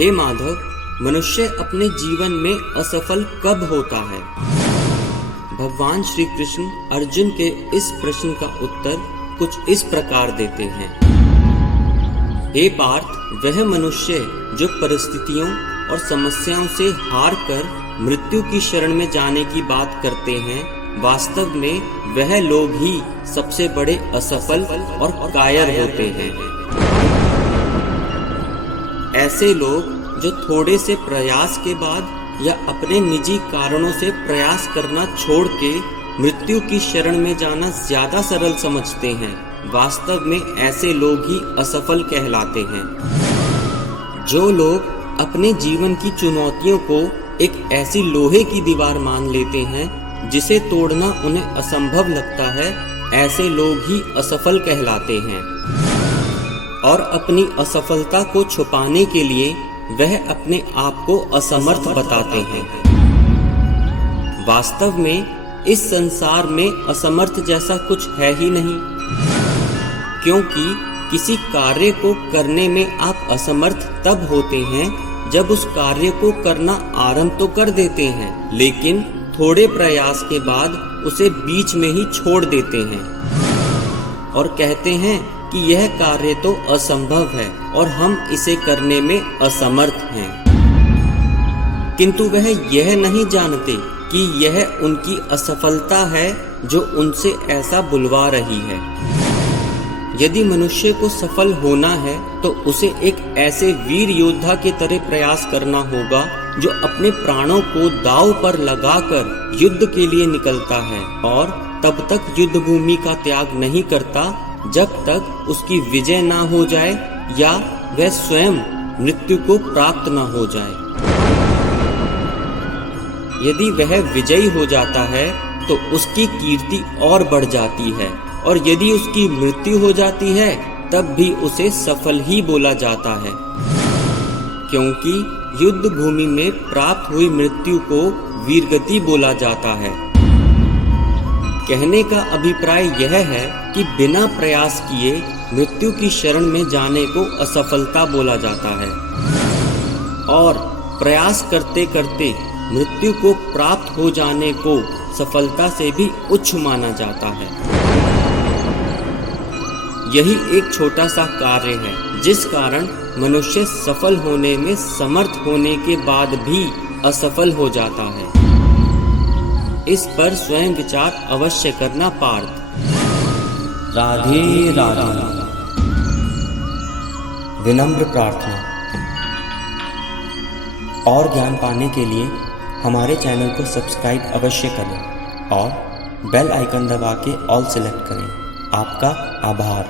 हे माधव, मनुष्य अपने जीवन में असफल कब होता है? भगवान श्री कृष्ण अर्जुन के इस प्रश्न का उत्तर कुछ इस प्रकार देते हैं। हे पार्थ, वह मनुष्य जो परिस्थितियों और समस्याओं से हार कर मृत्यु की शरण में जाने की बात करते हैं, वास्तव में वह लोग ही सबसे बड़े असफल और कायर होते हैं। ऐसे लोग जो थोड़े से प्रयास के बाद या अपने निजी कारणों से प्रयास करना छोड़ के मृत्यु की शरण में जाना ज्यादा सरल समझते हैं, वास्तव में ऐसे लोग ही असफल कहलाते हैं। जो लोग अपने जीवन की चुनौतियों को एक ऐसी लोहे की दीवार मान लेते हैं जिसे तोड़ना उन्हें असंभव लगता है, ऐसे लोग ही असफल कहलाते हैं। और अपनी असफलता को छुपाने के लिए वह अपने आप को असमर्थ बताते हैं। वास्तव में इस संसार में असमर्थ जैसा कुछ है ही नहीं, क्योंकि किसी कार्य को करने में आप असमर्थ तब होते हैं जब उस कार्य को करना आरंभ तो कर देते हैं, लेकिन थोड़े प्रयास के बाद उसे बीच में ही छोड़ देते हैं और कहते हैं कि यह कार्य तो असंभव है और हम इसे करने में असमर्थ हैं। किंतु वह यह नहीं जानते कि यह उनकी असफलता है जो उनसे ऐसा बुलवा रही है। यदि मनुष्य को सफल होना है तो उसे एक ऐसे वीर योद्धा के तरह प्रयास करना होगा जो अपने प्राणों को दांव पर लगाकर युद्ध के लिए निकलता है और तब तक युद्ध भूमि का त्याग नहीं करता जब तक उसकी विजय ना हो जाए या वह स्वयं मृत्यु को प्राप्त ना हो जाए। यदि वह विजयी हो जाता है तो उसकी कीर्ति और बढ़ जाती है, और यदि उसकी मृत्यु हो जाती है तब भी उसे सफल ही बोला जाता है, क्योंकि युद्ध भूमि में प्राप्त हुई मृत्यु को वीरगति बोला जाता है। कहने का अभिप्राय यह है कि बिना प्रयास किए मृत्यु की शरण में जाने को असफलता बोला जाता है, और प्रयास करते करते मृत्यु को प्राप्त हो जाने को सफलता से भी उच्च माना जाता है। यही एक छोटा सा कार्य है जिस कारण मनुष्य सफल होने में समर्थ होने के बाद भी असफल हो जाता है। इस पर स्वयं विचार अवश्य करना पार्थ। राधे राधे। विनम्र प्रार्थना। और ज्ञान पाने के लिए हमारे चैनल को सब्सक्राइब अवश्य करें और बेल आइकन दबा के ऑल सेलेक्ट करें। आपका आभार।